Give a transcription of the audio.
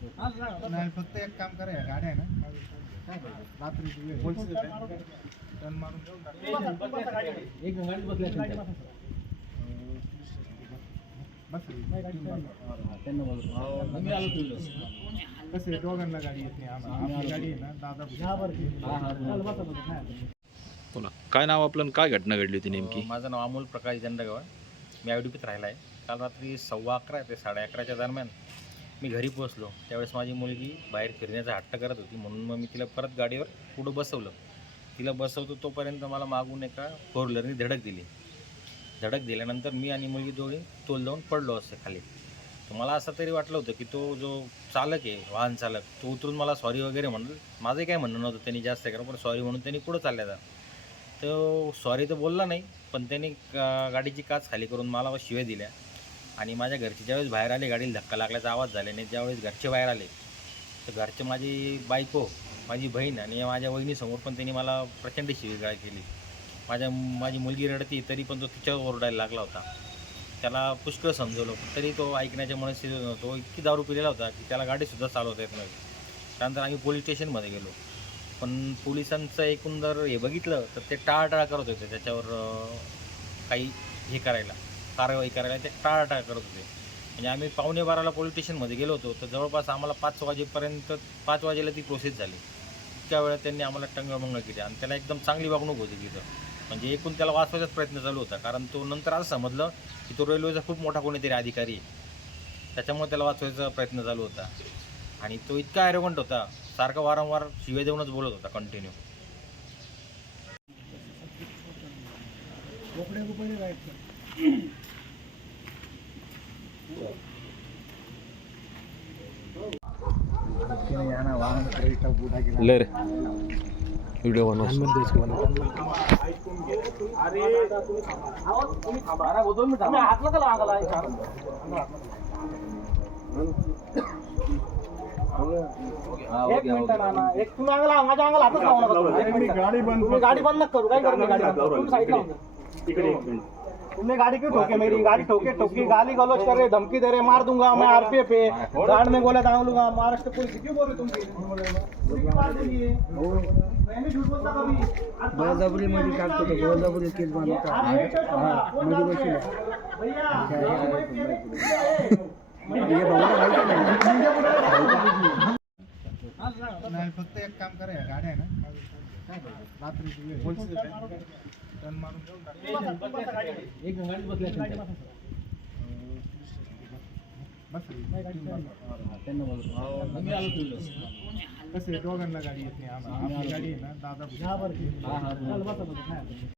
नाही फक्त एक काम करा या गाड्या आहे ना काय करायचं? रात्रीची वेळ टर्न मारून देऊन टाका. एक गाडीत बसल्या त्यांच्या. बस रे. त्यांना बोलतो. मी आलो तुझं. कसं आहे, दोघांना गाडी येत नाही आम्हाला आपली गाडी आहे ना दादा हा, हा. बोला काय नाव आपलं आणि काय घटना घडली होती नेमकी माझं नाव अमोल प्रकाश दंडगाव मी आयडीपीत राहिला आहे काल रात्री सव्वा अकरा ते साडे अकराच्या दरम्यान मी घरी पोहोचलो. त्यावेळेस माझी मुलगी बाहेर फिरण्याचा हट्ट करत होती. म्हणून मग मी तिला परत गाडीवर पुढं बसवलं. तिला बसवतो तोपर्यंत मला मागून एका फोर व्हीलरने धडक दिली. धडक दिल्यानंतर मी आणि मुलगी दोघी तोल जाऊन पडलो असं खाली. तर मला असं तरी वाटलं होतं की तो जो चालक आहे वाहन चालक तो उतरून मला सॉरी वगैरे म्हणलं. माझंही काय म्हणणं नव्हतं त्यांनी जास्त करा पण सॉरी म्हणून त्यांनी पुढं चालल्या जा. तो सॉरी तर बोलला नाही पण त्यांनी गाडीची काच खाली करून मला शिव्या दिल्या. आणि माझ्या घरचे ज्यावेळेस बाहेर आले गाडीला धक्का लागल्याचा आवाज झाल्याने ज्यावेळेस घरचे बाहेर आले तर घरचे माझी बायको माझी बहीण आणि माझ्या वहिनीसमोर पण त्यांनी मला प्रचंड शिवीगाळ केली. माझ्या माझी मुलगी रडती तरी पण तो तिच्यावर ओरडायला लागला होता. त्याला पुष्कळ समजवलं तरी तो ऐकण्याच्या मनस्थितीत नव्हता. तो इतकी दारू पिलेला होता की त्याला गाडीसुद्धा चालवता येत नव्हती. त्यानंतर आम्ही पोलीस स्टेशनमध्ये गेलो. पण पोलिसांचं एकूण जर हे बघितलं तर ते टाळाटाळ करत होते त्याच्यावर काही हे करायला. कारवाई करायला ते टाळाटाळ करत होते. म्हणजे आम्ही पावणे बाराला पोलीस स्टेशनमध्ये गेलो होतो तर जवळपास आम्हाला पाच वाजेपर्यंत पाच वाजेला ती प्रोसेस झाली. इतक्या वेळा त्यांनी आम्हाला टंगळमंगळ केली आणि त्याला एकदम चांगली वागणूक होती तिथं. म्हणजे एकूण त्याला वाचवायचाच प्रयत्न चालू होता कारण तो नंतर असं समजलं की तो रेल्वेचा खूप मोठा कोणीतरी अधिकारी आहे. त्याच्यामुळे त्याला वाचवायचा प्रयत्न चालू होता. आणि तो इतका ॲरोगंट होता सारखा वारंवार शिव्या देऊनच बोलत होता कंटिन्यू लर व्हिडिओ बनव. एक मिनिट. ना एक तुम्ही अंगाला माझ्या अंगाला हातच लावू नका तुम्ही. गाडी बंद तुम्ही गाडी बंद करू काय करू गाडी बंद करू. तुमने गाड़ी क्यों ठोके? मेरी गाड़ी ठोके ठोके गाली गलोच कर रहे धमकी दे रहे मार दूँगा मैं आरपीएफ पे गांड में गोला दाग लूँगा महाराष्ट्र पुलिस क्यों बोल रहे तुम बळजापुरी मध्ये काम करतो नाही नाही फक्त एक काम करा या गाड्या आहे ना काय करायचं? रात्रीची वेळ टर्न मारून देऊन टाका. एक गाडीत बसल्या त्यांच्या. बस रे. त्यांना बोलतो. मी आलो तुझं. कसं आहे, दोघांना गाडी येत नाही आम्हाला आपली गाडी आहे ना दादा हा, हा.